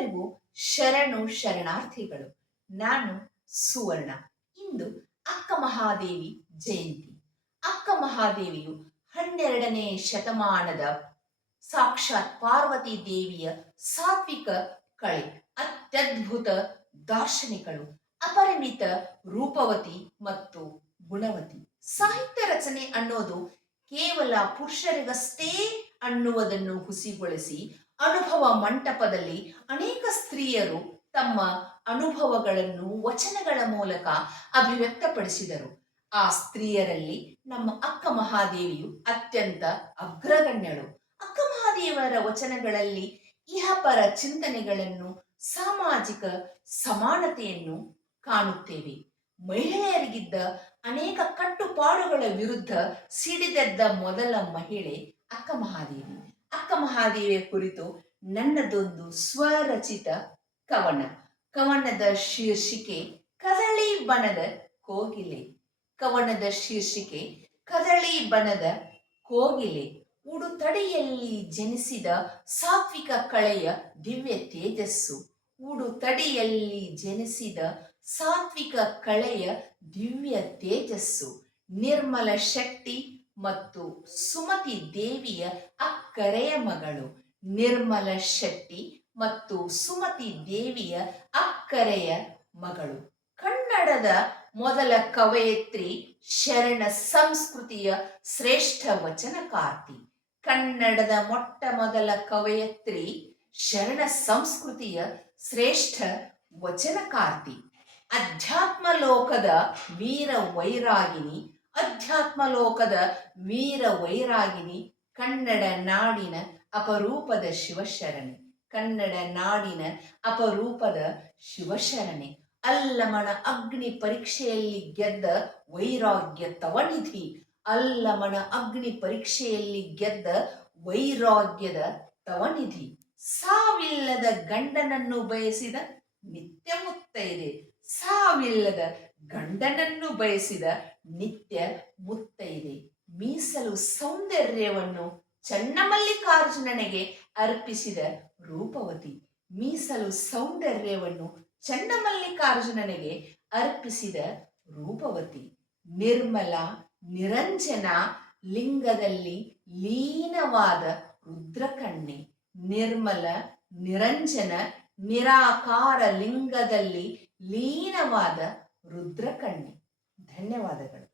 ಎಲ್ಲರಿಗೂ ಶರಣು ಶರಣಾರ್ಥಿಗಳು. ನಾನು ಸುವರ್ಣ. ಇಂದು ಅಕ್ಕ ಮಹಾದೇವಿ ಜಯಂತಿ. ಅಕ್ಕ ಮಹಾದೇವಿಯು 12ನೇ ಶತಮಾನದ ಸಾಕ್ಷಾತ್ ಪಾರ್ವತಿ ದೇವಿಯ ಸಾತ್ವಿಕ ಕಳೆ. ಅತ್ಯದ್ಭುತ ದಾರ್ಶನಿಕಳು, ಅಪರಿಮಿತ ರೂಪವತಿ ಮತ್ತು ಗುಣವತಿ. ಸಾಹಿತ್ಯ ರಚನೆ ಅನ್ನೋದು ಕೇವಲ ಪುರುಷರಿಗಷ್ಟೇ ಅನ್ನುವುದನ್ನು ಹುಸಿಗೊಳಿಸಿ ಅನುಭವ ಮಂಟಪದಲ್ಲಿ ಅನೇಕ ಸ್ತ್ರೀಯರು ತಮ್ಮ ಅನುಭವಗಳನ್ನು ವಚನಗಳ ಮೂಲಕ ಅಭಿವ್ಯಕ್ತಪಡಿಸಿದರು. ಆ ಸ್ತ್ರೀಯರಲ್ಲಿ ನಮ್ಮ ಅಕ್ಕ ಮಹಾದೇವಿಯು ಅತ್ಯಂತ ಅಗ್ರಗಣ್ಯಳು. ಅಕ್ಕ ಮಹಾದೇವರ ವಚನಗಳಲ್ಲಿ ಇಹಪರ ಚಿಂತನೆಗಳನ್ನು, ಸಾಮಾಜಿಕ ಸಮಾನತೆಯನ್ನು ಕಾಣುತ್ತೇವೆ. ಮಹಿಳೆಯರಿಗಿದ್ದ ಅನೇಕ ಕಟ್ಟುಪಾಡುಗಳ ವಿರುದ್ಧ ಸಿಡಿದೆದ್ದ ಮೊದಲ ಮಹಿಳೆ ಅಕ್ಕ ಮಹಾದೇವಿ. ಅಕ್ಕ ಮಹಾದೇವಿಯ ಕುರಿತು ನನ್ನದೊಂದು ಸ್ವರಚಿತ ಕವನ. ಕವನದ ಶೀರ್ಷಿಕೆ ಕದಳಿ ಬನದ ಕೋಗಿಲೆ. ಕವನದ ಶೀರ್ಷಿಕೆ ಕದಳಿ ಬನದ ಕೋಗಿಲೆ. ಉಡುತಡಿಯಲ್ಲಿ ಜನಿಸಿದ ಸಾತ್ವಿಕ ಕಳೆಯ ದಿವ್ಯ ತೇಜಸ್ಸು. ಉಡುತಡಿಯಲ್ಲಿ ಜನಿಸಿದ ಸಾತ್ವಿಕ ಕಳೆಯ ದಿವ್ಯ ತೇಜಸ್ಸು. ನಿರ್ಮಲ ಶೆಟ್ಟಿ ಮತ್ತು ಸುಮತಿ ದೇವಿಯ ಅಕ್ಕರೆಯ ಮಗಳು. ನಿರ್ಮಲ ಶೆಟ್ಟಿ ಮತ್ತು ಸುಮತಿ ದೇವಿಯ ಅಕ್ಕರೆಯ ಮಗಳು. ಕನ್ನಡದ ಮೊದಲ ಕವಯತ್ರಿ, ಶರಣ ಸಂಸ್ಕೃತಿಯ ಶ್ರೇಷ್ಠ ವಚನಕಾರ್ತಿ. ಕನ್ನಡದ ಮೊಟ್ಟ ಮೊದಲ ಕವಯತ್ರಿ, ಶರಣ ಸಂಸ್ಕೃತಿಯ ಶ್ರೇಷ್ಠ ವಚನಕಾರ್ತಿ. ಅಧ್ಯಾತ್ಮ ಲೋಕದ ವೀರ ವೈರಾಗಿನಿ. ಅಧ್ಯಾತ್ಮ ಲೋಕದ ವೀರ ವೈರಾಗಿನಿ. ಕನ್ನಡ ನಾಡಿನ ಅಪರೂಪದ ಶಿವಶರಣೆ. ಕನ್ನಡ ನಾಡಿನ ಅಪರೂಪದ ಶಿವಶರಣೆ. ಅಲ್ಲಮನ ಅಗ್ನಿ ಪರೀಕ್ಷೆಯಲ್ಲಿ ಗೆದ್ದ ವೈರಾಗ್ಯ ತವನಿಧಿ. ಅಲ್ಲಮನ ಅಗ್ನಿ ಪರೀಕ್ಷೆಯಲ್ಲಿ ಗೆದ್ದ ವೈರಾಗ್ಯದ ತವನಿಧಿ. ಸಾವಿಲ್ಲದ ಗಂಡನನ್ನು ಬಯಸಿದ ನಿತ್ಯ ಮುತ್ತೈದೆ. ಸಾವಿಲ್ಲದ ಗಂಡನನ್ನು ಬಯಸಿದ ನಿತ್ಯ ಮುತ್ತೈದೆ. ಮೀಸಲು ಸೌಂದರ್ಯವನ್ನು ಚನ್ನಮಲ್ಲಿಕಾರ್ಜುನನಿಗೆ ಅರ್ಪಿಸಿದ ರೂಪವತಿ. ಮೀಸಲು ಸೌಂದರ್ಯವನ್ನು ಚನ್ನಮಲ್ಲಿಕಾರ್ಜುನನಿಗೆ ಅರ್ಪಿಸಿದ ರೂಪವತಿ. ನಿರ್ಮಲ ನಿರಂಜನ ಲಿಂಗದಲ್ಲಿ ಲೀನವಾದ ರುದ್ರಕನ್ಯೆ. ನಿರ್ಮಲ ನಿರಂಜನ ನಿರಾಕಾರ ಲಿಂಗದಲ್ಲಿ ಲೀನವಾದ ರುದ್ರಕನ್ಯೆ. ಧನ್ಯವಾದಗಳು.